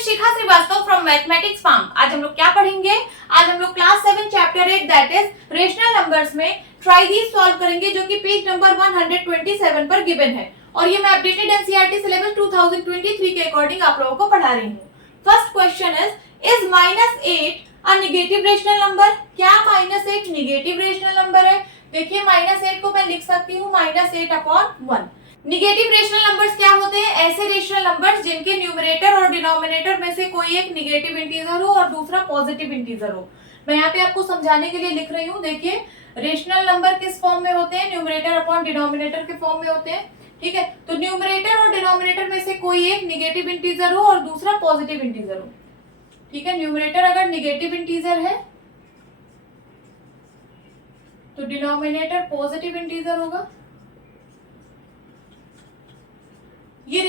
Shikha Shrivastava from mathematics farm. आज हम लोग क्या पढ़ेंगे? आज हम लोग class 7 chapter 8 that is rational numbers में ट्राई दीज सॉल्व करेंगे, जो कि पेज नंबर 127 पर गिवन है। और ये मैं अपडेटेड एनसीईआरटी सिलेबस 2023 के अकॉर्डिंग आप लोगों को पढ़ा रही हूँ। First question is -8 a negative rational number? क्या -8 नेगेटिव रेशनल नंबर है? देखिए -8 को मैं लिख सकती हूँ -8/1। नेगेटिव रेशनल नंबर्स क्या होते हैं? ऐसे रेशनल नंबर्स जिनके न्यूमरेटर और डिनोमिनेटर में से कोई एक नेगेटिव इंटीजर हो और दूसरा पॉजिटिव इंटीजर हो। मैं यहाँ पे आपको समझाने के लिए लिख रही हूँ। देखिए, रेशनल नंबर किस फॉर्म में होते हैं? न्यूमरेटर अपॉन डिनोमिनेटर के फॉर्म में होते हैं। ठीक है, तो न्यूमरेटर और डिनोमिनेटर में से कोई एक नेगेटिव इंटीजर हो और दूसरा पॉजिटिव इंटीजर हो। ठीक है, न्यूमरेटर अगर नेगेटिव इंटीजर है तो डिनोमिनेटर पॉजिटिव इंटीजर होगा। ये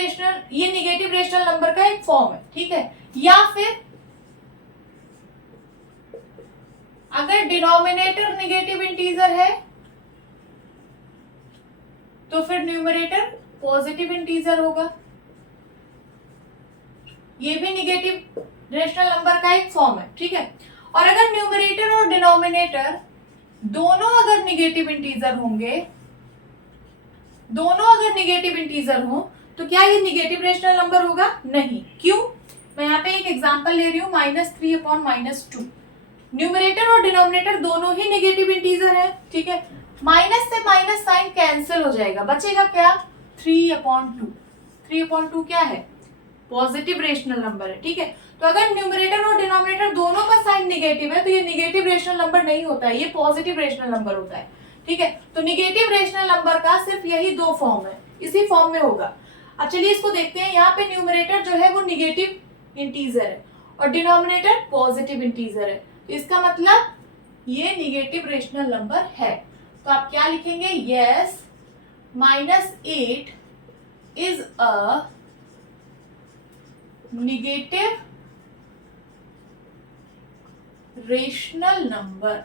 नेगेटिव रेशनल नंबर का एक फॉर्म है। ठीक है, या फिर अगर डिनोमिनेटर नेगेटिव इंटीजर है तो फिर न्यूमरेटर पॉजिटिव इंटीजर होगा। ये भी नेगेटिव रेशनल नंबर का एक फॉर्म है। ठीक है, और अगर न्यूमरेटर और डिनोमिनेटर दोनों अगर नेगेटिव इंटीजर होंगे, दोनों अगर नेगेटिव इंटीजर हो तो क्या ये नेगेटिव रेशनल नंबर होगा? नहीं। क्यों? मैं यहाँ पे एक एग्जांपल ले रही हूँ, -3/-2। न्यूमरेटर और डिनोमिनेटर दोनों ही नेगेटिव इंटीजर है। ठीक है, माइनस से माइनस साइन कैंसिल हो जाएगा, बचेगा क्या? 3/2। 3/2 क्या है? पॉजिटिव रेशनल नंबर है। ठीक है, तो अगर न्यूमरेटर और डिनोमिनेटर दोनों का साइन नेगेटिव है तो ये नेगेटिव रेशनल नंबर नहीं होता है, ये पॉजिटिव रेशनल नंबर होता है। ठीक है, तो नेगेटिव रेशनल नंबर का सिर्फ यही दो फॉर्म है, इसी फॉर्म में होगा। अब चलिए इसको देखते हैं। यहाँ पे न्यूमरेटर जो है वो नेगेटिव इंटीजर है और डिनोमिनेटर पॉजिटिव इंटीजर है, तो इसका मतलब ये नेगेटिव रेशनल नंबर है। तो आप क्या लिखेंगे? Yes, -8 is a negative rational number.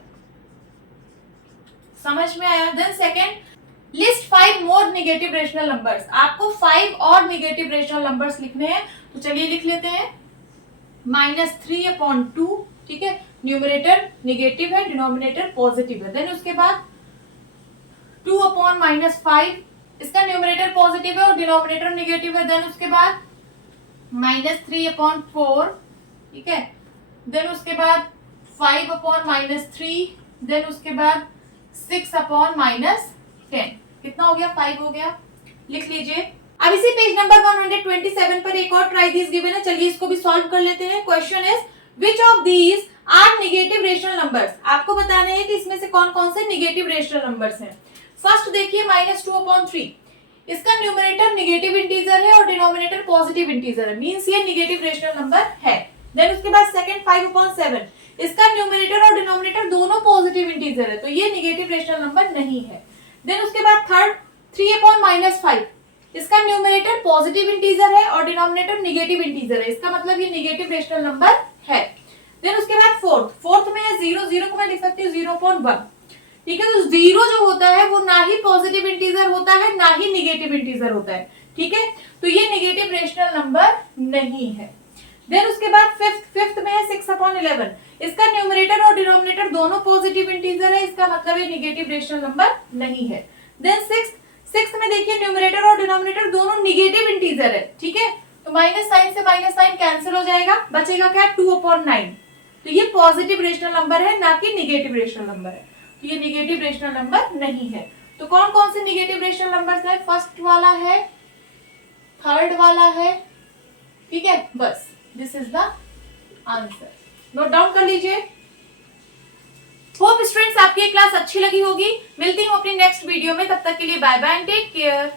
समझ में आया? Then second, list 5 more negative rational numbers. आपको 5 और नेगेटिव रेशनल नंबर्स लिखने हैं, तो चलिए लिख लेते हैं। -3/2। ठीक है, न्यूमरेटर नेगेटिव है, डिनोमिनेटर पॉजिटिव है। देन उसके बाद 2/-5, इसका न्यूमरेटर पॉजिटिव है और डिनोमिनेटर नेगेटिव है। देन उसके बाद -3/4। ठीक है, देन उसके बाद 5/-3। देन उसके बाद 6/-10। कितना हो गया? 5 हो गया। लिख लीजिए। अब इसी पेज नंबर 127 पर एक और ट्राई दिस गिवन है, चलिए इसको भी सॉल्व कर लेते हैं। Question is which of these are negative rational numbers? आपको बताना है कि इसमें से कौन कौन से नेगेटिव रेशनल नंबर्स हैं। फर्स्ट देखिए, -2/3। इसका न्यूमरेटर नेगेटिव इंटीजर है और डिनोमिनेटर पॉजिटिव इंटीजर है, मींस ये नेगेटिव रेशनल नंबर है। देन उसके बाद सेकंड 5/7, इसका न्यूमरेटर और डिनोमिनेटर दोनों पॉजिटिव इंटीजर है, तो ये नेगेटिव रेशनल नंबर नहीं है। देन उसके बाद थर्ड 3/-5, इसका न्यूमरेटर पॉजिटिव इंटीजर है और डिनोमिनेटर नेगेटिव इंटीजर है, इसका मतलब ये नेगेटिव रेशनल नंबर है। देन उसके बाद फोर्थ में है 0 को मैं लिख सकती हूँ 0/1। ठीक है, तो 0 जो होता है वो ना ही पॉजिटिव इंटीजर होता है ना ही नेगेटिव इंटीजर होता है। ठीक है, तो ये नेगेटिव रेशनल नंबर नहीं है। देन उसके बाद फिफ्थ में है 6/11, इसका न्यूमरेटर और डिनोमिनेटर दोनों पॉजिटिव इंटीजर है, इसका मतलब ये नेगेटिव रेशनल नंबर नहीं है। देन सिक्स्थ में देखिए, न्यूमरेटर और डिनोमिनेटर दोनों नेगेटिव इंटीजर है। ठीक है, तो माइनस साइन से माइनस साइन कैंसिल हो जाएगा, बचेगा क्या? 2/9। तो ये पॉजिटिव रेशनल नंबर है, ना कि नेगेटिव रेशनल नंबर है, तो ये नेगेटिव रेशनल नंबर नहीं है। तो कौन कौन से नेगेटिव रेशनल नंबर्स है? फर्स्ट वाला है, थर्ड वाला है। ठीक है, बस this is the answer. Note down कर लीजिए। होप स्टूडेंट्स आपकी क्लास अच्छी लगी होगी। मिलती हूँ अपनी नेक्स्ट वीडियो में, तब तक के लिए bye bye and take care.